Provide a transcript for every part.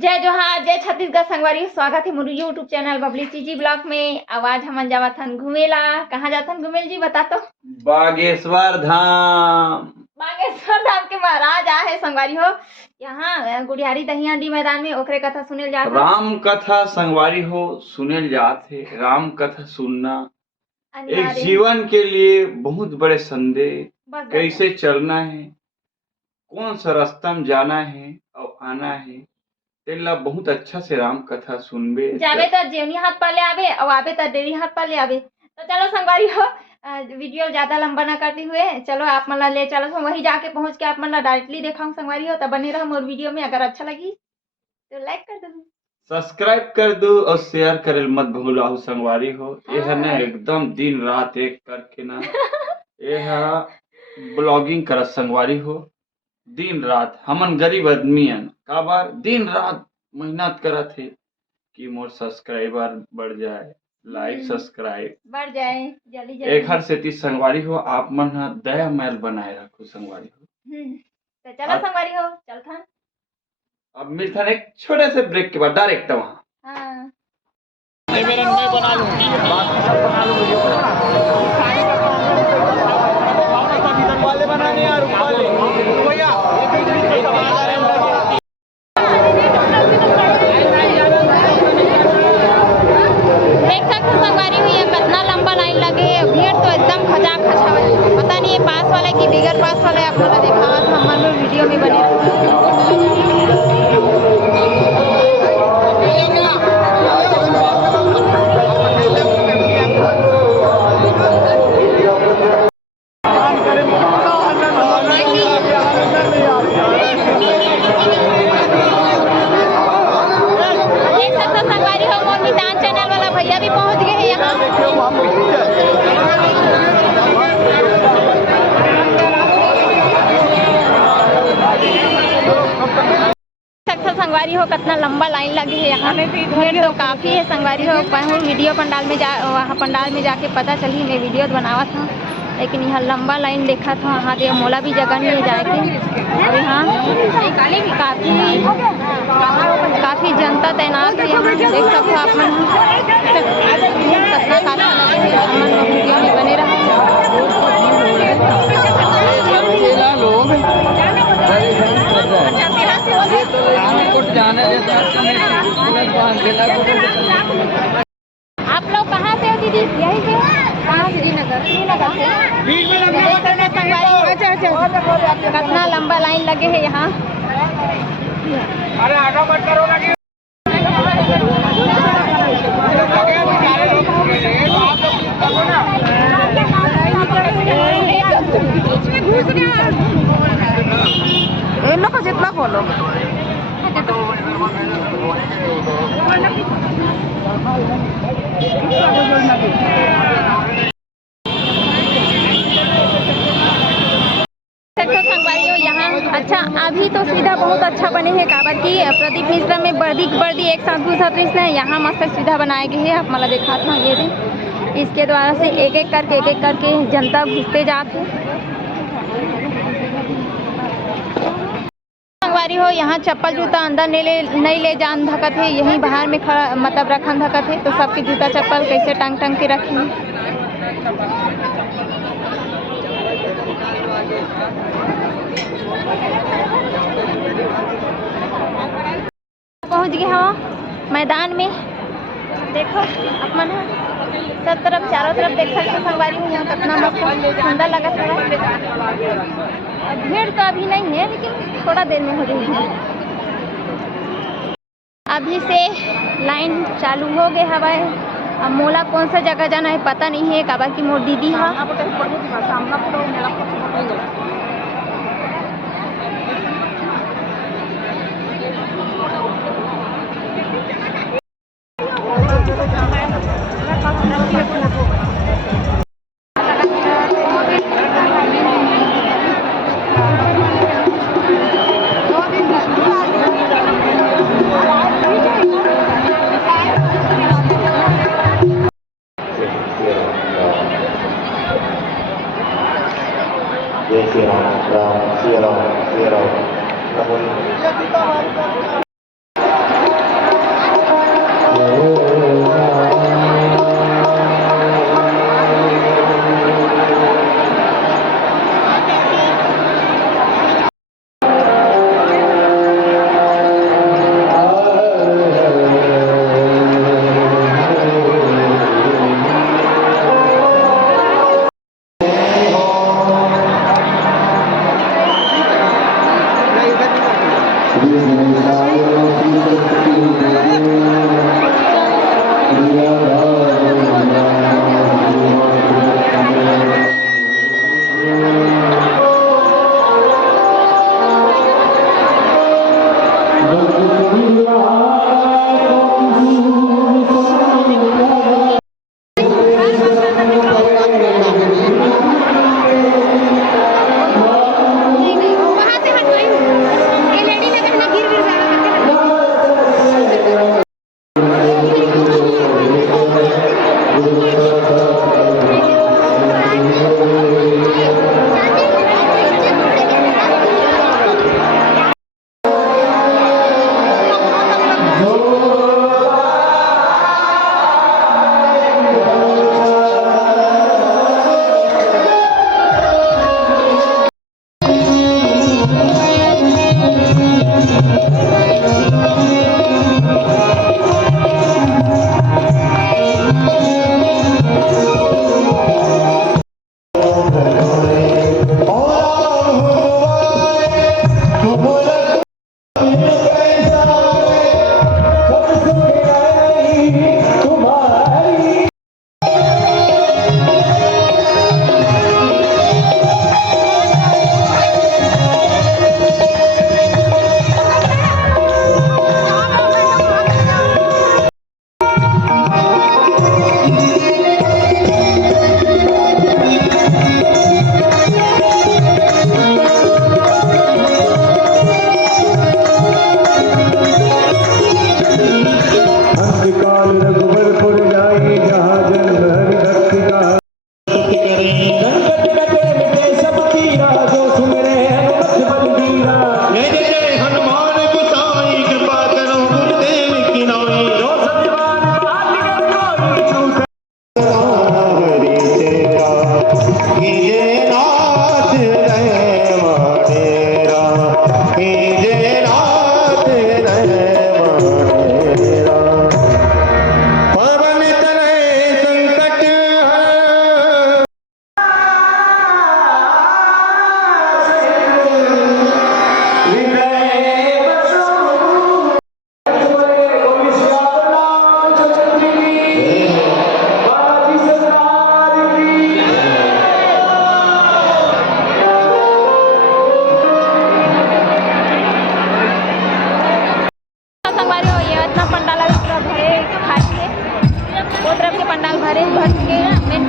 जय जोहार, जय छत्तीसगढ़ संगवारी। स्वागत है मोर यूट्यूब चैनल बबली चीजी ब्लॉग में। आवाज हमन जावत हन घूमेला। कहाँ जाथन घूमेल जी बता तो? बागेश्वर धाम। बागेश्वर धाम के महाराज आए संगवारी हो यहाँ गुड़ियारी दहियाडी मैदान में। ओकरे कथा सुनेल जात राम कथा संगवारी हो सुनेल जात है। राम कथा सुनना एक जीवन के लिए बहुत बड़े संदेश, कैसे चलना है, कौन सा रास्ता में जाना है और आना है, तेला बहुत अच्छा से राम कथा सुनबे। जावे तो जेवनी हाथ पाले आवे और आवे तो डेरी हाथ पाले आवे। तो चलो संगवारी हो वीडियो ज्यादा लंबा ना करते हुए चलो आप मन ले चलो वहीं जाके पहुंच के आप मन डायरेक्टली देखाऊं संगवारी हो। तो बने रहो मोर वीडियो में। अगर अच्छा लगी तो लाइक कर दो, सब्सक्राइब कर दो और शेयर करे मत भूलाओ संगवारी हो। यह ना एकदम दिन रात एक करके ना यह ब्लॉगिंग कर संगवारी हो। दिन रात हमन गरीब आदमियन काबर दिन रात मेहनत करत है कि मोर सब्सक्राइबर बढ़ जाए, लाइक सब्सक्राइब बढ़ जाए जल्दी जल्दी। एक हर सेती संगवारी हो आप मन दया मैल बनाए रखो संगवारी हो। तो चलो संगवारी हो चलथन। अब मिलता है एक छोटे से ब्रेक के बाद डायरेक्ट वहाँ। हाँ मैं बना लूँ, बाकी सब बना लूँ वीडियो वाले बनाने यार वाले भैया देख सकते संगवारी हुई है कितना लंबा लाइन लगे है। भीड़ तो एकदम खचा खचा है। पता नहीं है पास वाला की बिगर पास वाला अपना देखा हम वीडियो में बने भैया भी पहुंच गए हैं यहाँ। संगवारी हो कितना लंबा लाइन लगी है यहाँ। भीड़ तो काफी है संगवारी हो। वीडियो पंडाल में वहाँ पंडाल में जाके पता चली मैं वीडियो बनावा था, लेकिन यहाँ लंबा लाइन देखा था। वहाँ दे मोला भी जगह नहीं जाएगी। और यहाँ काफी जनता तैनात है यहाँ। देख सकते हो आप मन कितना काफी वीडियो में बने रहे। आप लोग कहाँ से हो दीदी? यही से? कहाँ? श्रीनगर। श्रीनगर से कितना लंबा लाइन लगे है यहाँ। अरे आगे मत करो लगी। इन लोग को जितना बोलो यहाँ अच्छा अभी तो सुविधा बहुत अच्छा बने हैं। काबर की प्रदीप मिश्रा में बर्दी एक साथ दूसरा है। यहाँ मस्त सुविधा बनाए गए हैं। आप मतलब देखा था ये दिन इसके द्वारा से एक एक करके जनता घुसते जाते संगवारी हो। यहाँ चप्पल जूता अंदर नहीं ले जान धकत है। यहीं बाहर में खड़ा मतलब रखन धकत है। तो सबके जूता चप्पल कैसे टंग के रखें। पहुँच गए हम मैदान में। देखो अपन सब तरफ चारों तरफ देख सकते संगवारी हूँ। यहाँ कितना मस्त सुंदर लगा था। भीड़ तो अभी नहीं है लेकिन थोड़ा देर में हो जाएगी। अभी से लाइन चालू हो गए हवा। अब मोला कौन सा जगह जाना है पता नहीं है। काबर की मोर दीदी है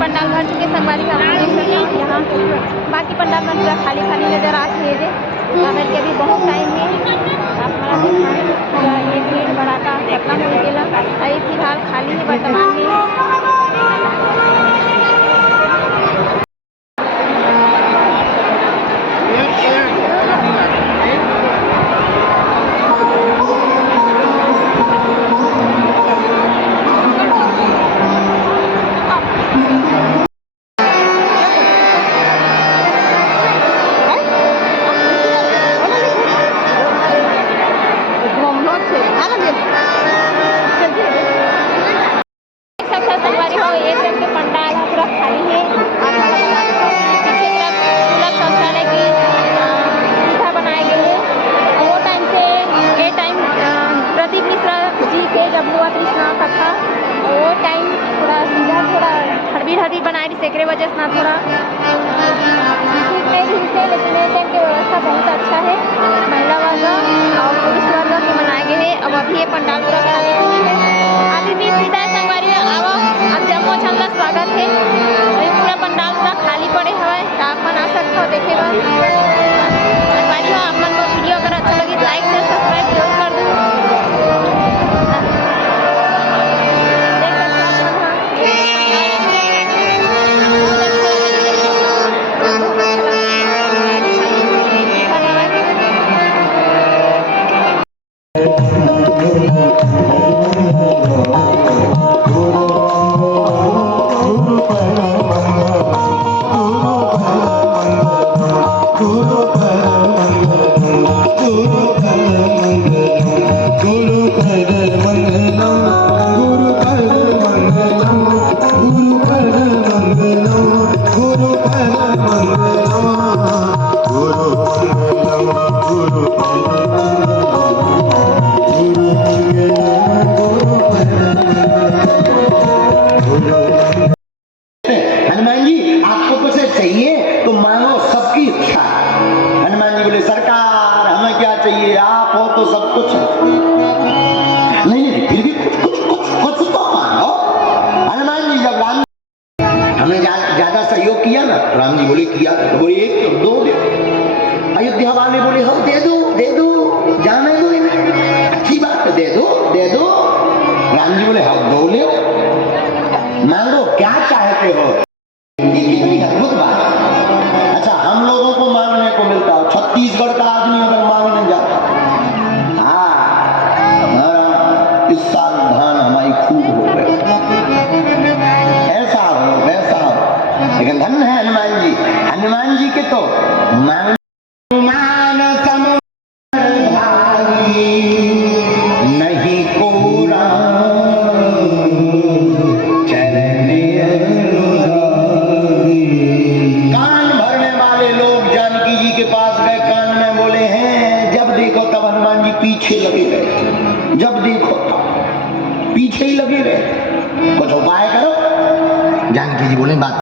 पंडाल भर चुके संगवारी का आप देख सकते हैं यहाँ बाकी पंडाल में पूरा खाली खाली नजर आ रही है। अगर के अभी बहुत टाइम में आप हमारा दिखाएं पूरा ये भीड़ भड़ाका खत्म हो गया अभी फिलहाल खाली है वर्तमान में। हरी बनाई थी सेकरे वजह से ना थोड़ा ठीक नहीं भी थे, लेकिन ये टाइम की व्यवस्था बहुत अच्छा है। महिला वर्ग और पुरुष वर्ग के बनाए गए हैं। अब अभी ये पंडाल पूरा खाली है। अभी भी सीधा संगवारी अब जम्मो छंदा स्वागत है। अभी पूरा पंडाल पूरा खाली पड़े हुए आप बना सकते हो देखे संगवारी हो। आप मन को वीडियो अगर अच्छा लगी लाइक शेयर सब्सक्राइब जरूर कर दो। Guru दिया। तो बोले 1 दो 2 दे। अयोध्या वाले बोले हम दे दो जाने दो इन्हें, अच्छी बात है, दे दो। राम जी बोले हम 2 ले मांगो क्या चाहते हो। ये कितनी अद्भुत बात है। अच्छा हम लोगों को मांगने को मिलता हो, छत्तीसगढ़ का आदमी अगर मांगने जाता, इस साल धान हमारी खूब हो गए, ऐसा हो वैसा हो। लेकिन धन है हनुमान जी के तो मान नहीं कोरा कान भरने वाले लोग जानकी जी के पास गए, कान में बोले हैं, जब देखो तब हनुमान जी पीछे लगे रहे, जब देखो तब पीछे ही लगे रहे, कुछ उपाय करो। जानकी जी बोले बात